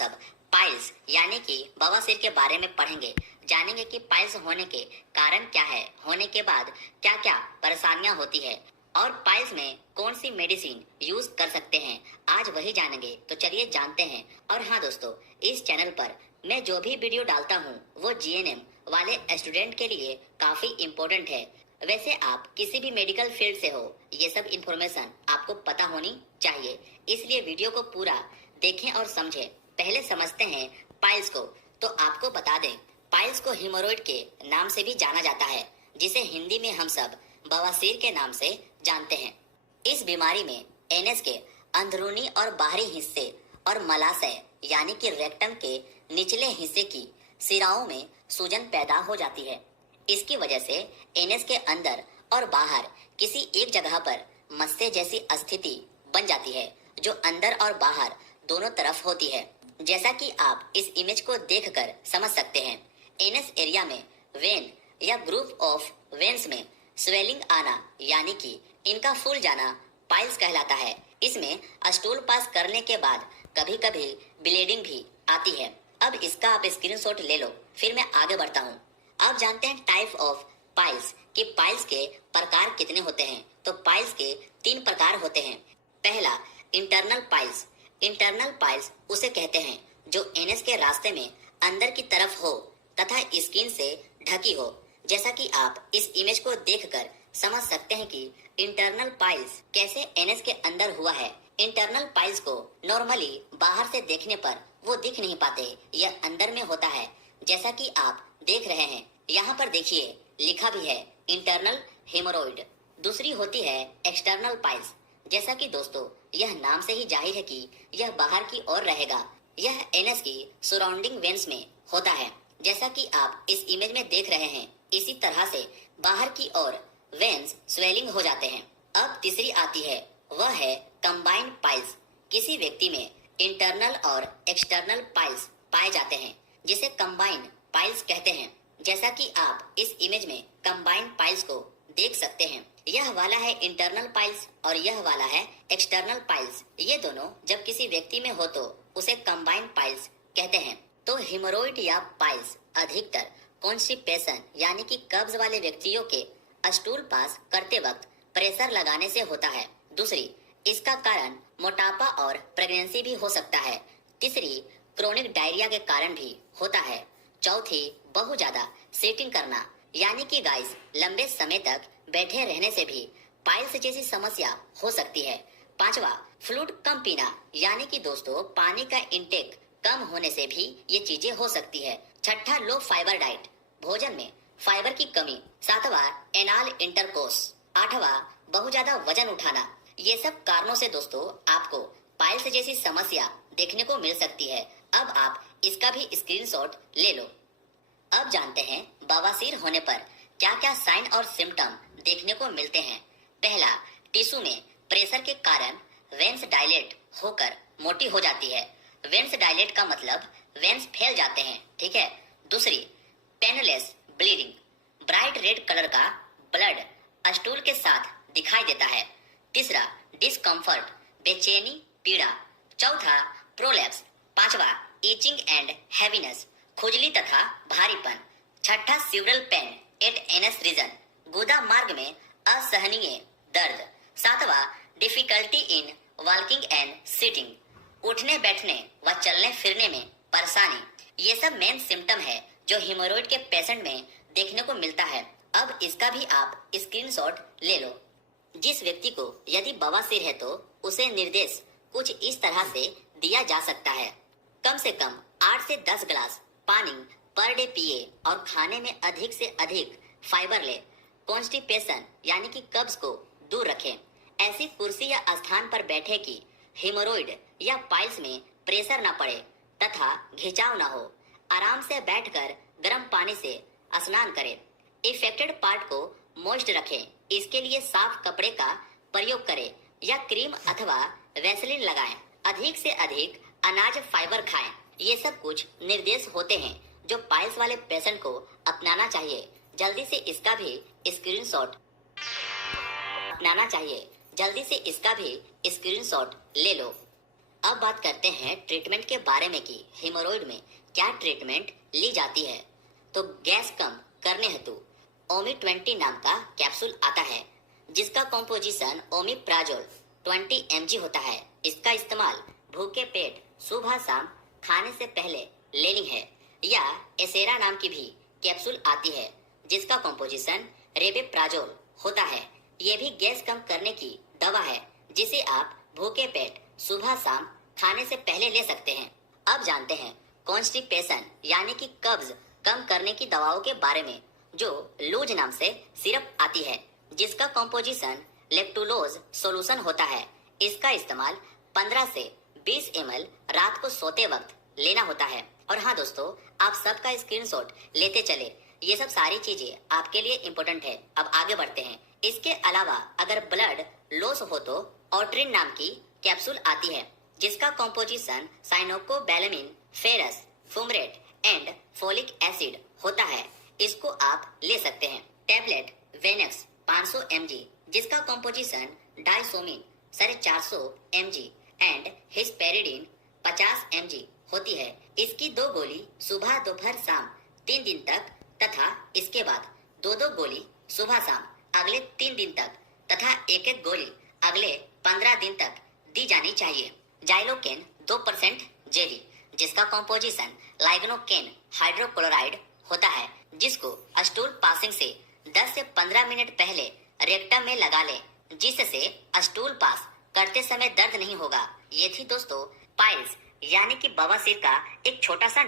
सब पाइल्स यानी कि बवासीर के बारे में पढ़ेंगे। जानेंगे कि पाइल्स होने के कारण क्या है, होने के बाद क्या क्या परेशानियां होती है और पाइल्स में कौन सी मेडिसिन यूज कर सकते हैं, आज वही जानेंगे। तो चलिए जानते हैं। और हाँ दोस्तों, इस चैनल पर मैं जो भी वीडियो डालता हूँ वो जीएनएम वाले स्टूडेंट के लिए काफी इम्पोर्टेंट है। वैसे आप किसी भी मेडिकल फील्ड से हो, ये सब इंफॉर्मेशन आपको पता होनी चाहिए, इसलिए वीडियो को पूरा देखें और समझें। पहले समझते हैं पाइल्स को। तो आपको बता दें, पाइल्स को हिमोरॉइड के नाम से भी जाना जाता है, जिसे हिंदी में हम सब बवासीर के नाम से जानते हैं। इस बीमारी में एनएस के अंदरूनी और बाहरी हिस्से और मलाशय यानी कि रेक्टम के निचले हिस्से की सिराओं में सूजन पैदा हो जाती है। इसकी वजह से एनएस के अंदर और बाहर किसी एक जगह पर मस्से जैसी स्थिति बन जाती है, जो अंदर और बाहर दोनों तरफ होती है। जैसा कि आप इस इमेज को देखकर समझ सकते हैं, एनएस एरिया में वेन या ग्रुप ऑफ वेन्स में स्वेलिंग आना यानी कि इनका फूल जाना पाइल्स कहलाता है। इसमें स्टूल पास करने के बाद कभी कभी ब्लीडिंग भी आती है। अब इसका आप स्क्रीनशॉट ले लो, फिर मैं आगे बढ़ता हूँ। अब जानते हैं टाइप ऑफ पाइल्स कि पाइल्स के प्रकार कितने होते हैं। तो पाइल्स के 3 प्रकार होते हैं। पहला, इंटरनल पाइल्स। इंटरनल पाइल्स उसे कहते हैं जो एनएस के रास्ते में अंदर की तरफ हो तथा स्किन से ढकी हो। जैसा कि आप इस इमेज को देखकर समझ सकते हैं कि इंटरनल पाइल्स कैसे एनएस के अंदर हुआ है। इंटरनल पाइल्स को नॉर्मली बाहर से देखने पर वो दिख नहीं पाते, यह अंदर में होता है। जैसा कि आप देख रहे हैं, यहाँ पर देखिए लिखा भी है इंटरनल हेमोरॉइड। दूसरी होती है एक्सटर्नल पाइल्स। जैसा कि दोस्तों यह नाम से ही जाहिर है कि यह बाहर की ओर रहेगा। यह एनएस की सराउंडिंग वेन्स में होता है। जैसा कि आप इस इमेज में देख रहे हैं, इसी तरह से बाहर की ओर वेन्स स्वेलिंग हो जाते हैं। अब तीसरी आती है, वह है कंबाइंड पाइल्स। किसी व्यक्ति में इंटरनल और एक्सटर्नल पाइल्स पाए जाते हैं, जिसे कंबाइंड पाइल्स कहते हैं। जैसा कि आप इस इमेज में कंबाइंड पाइल्स को देख सकते हैं, यह वाला है इंटरनल पाइल्स और यह वाला है एक्सटर्नल पाइल्स। ये दोनों जब किसी व्यक्ति में हो तो उसे कंबाइंड पाइल्स कहते हैं। तो हिमोरॉइड या पाइल्स अधिकतर कॉन्स्टिपेशन यानी कि कब्ज वाले व्यक्तियों के स्टूल पास करते वक्त प्रेशर लगाने से होता है। दूसरी, इसका कारण मोटापा और प्रेगनेंसी भी हो सकता है। तीसरी, क्रोनिक डायरिया के कारण भी होता है। चौथी, बहुत ज्यादा सीटिंग करना यानी कि गाइस लंबे समय तक बैठे रहने से भी पाइल्स जैसी समस्या हो सकती है। पांचवा, फ्लूइड कम पीना यानी कि दोस्तों पानी का इंटेक कम होने से भी ये चीजें हो सकती है। छठा, लो फाइबर डाइट, भोजन में फाइबर की कमी। सातवां, एनाल इंटरकोर्स। आठवां, बहुत ज्यादा वजन उठाना। ये सब कारणों से दोस्तों आपको पाइल्स जैसी समस्या देखने को मिल सकती है। अब आप इसका भी स्क्रीनशॉट ले लो। अब जानते हैं बवासीर होने पर क्या क्या साइन और सिम्टम देखने को मिलते हैं। पहला, टिश्यू में प्रेशर के कारण वेन्स डायलेट होकर मोटी हो जाती है। वेन्स डायलेट का मतलब वेन्स फैल जाते हैं, ठीक है। दूसरी, painless bleeding, bright red colour का ब्लड स्टूल के साथ दिखाई देता है। तीसरा, डिस्कम्फर्ट, बेचैनी, पीड़ा। चौथा, प्रोलैप्स। पांचवा, ईचिंग एंड हैवीनेस, खुजली तथा भारीपन। छठा, several pain at anus region, गुदा मार्ग में असहनीय दर्द। सातवां, difficulty in walking and sitting, उठने बैठने व चलने फिरने में परेशानी। ये सब मेन सिम्टम है जो हिमोरॉइड के पेशेंट में देखने को मिलता है। अब इसका भी आप स्क्रीनशॉट ले लो। जिस व्यक्ति को यदि बवासीर है तो उसे निर्देश कुछ इस तरह से दिया जा सकता है। कम से कम 8 से 10 ग्लास पानी पर डे पिए और खाने में अधिक से अधिक फाइबर ले। कॉन्स्टिपेशन यानी कि कब्ज को दूर रखें। ऐसी कुर्सी या स्थान पर बैठे कि हिमोरॉइड या पाइल्स में प्रेशर न पड़े तथा खिंचाव न हो। आराम से बैठकर गर्म पानी से स्नान करें। इफेक्टेड पार्ट को मॉइस्ट रखें। इसके लिए साफ कपड़े का प्रयोग करें या क्रीम अथवा वैसलीन लगाएं। अधिक से अधिक अनाज फाइबर खाएं। ये सब कुछ निर्देश होते हैं जो पाइल्स वाले पेशेंट को अपनाना चाहिए। जल्दी से इसका भी स्क्रीनशॉट ले लो। अब बात करते हैं ट्रीटमेंट के बारे में कि हेमोरॉइड में क्या ट्रीटमेंट ली जाती है। तो गैस कम करने हेतु ओमी 20 नाम का कैप्सूल आता है, जिसका कॉम्पोजिशन ओमिप्राजोल 20 mg होता है। इसका इस्तेमाल भूखे पेट सुबह शाम खाने से पहले लेनी है। या एसेरा नाम की भी कैप्सूल आती है, जिसका कॉम्पोजिशन रेबेप्राजोल होता है। ये भी गैस कम करने की दवा है, जिसे आप भूखे पेट सुबह शाम खाने से पहले ले सकते हैं। अब जानते हैं कॉन्स्टिपेशन यानी कि कब्ज कम करने की दवाओं के बारे में, जो लूज नाम से सिरप आती है, जिसका कॉम्पोजिशन लेक्टुलोज सॉल्यूशन होता है। इसका इस्तेमाल 15 से 20 ml रात को सोते वक्त लेना होता है। और हाँ दोस्तों, आप सबका स्क्रीनशॉट लेते चले, ये सब सारी चीजें आपके लिए इम्पोर्टेंट है। अब आगे बढ़ते हैं। इसके अलावा अगर ब्लड लॉस हो तो ऑट्रिन नाम की कैप्सूल आती है, जिसका composition cyanocobalamin, ferrous, fumarate and folic acid होता है। इसको आप ले सकते हैं। टैबलेट वेनेक्स 500 mg, जिसका composition diosmin 450 mg and hesperidin 50 mg होती है। इसकी 2 गोली सुबह दोपहर शाम 3 दिन तक तथा इसके बाद 2 गोली सुबह शाम अगले 3 दिन तक तथा 1 गोली अगले 15 दिन तक दी जानी चाहिए। जाइलोकेन 2% जेली, जिसका कॉम्पोजिशन लाइग्नोकेन हाइड्रोक्लोराइड होता है, जिसको स्टूल पासिंग से 10 से 15 मिनट पहले रेक्टम में लगा ले, जिससे स्टूल पास करते समय दर्द नहीं होगा। ये थी दोस्तों पाइल्स यानी कि बवासीर का एक छोटा सा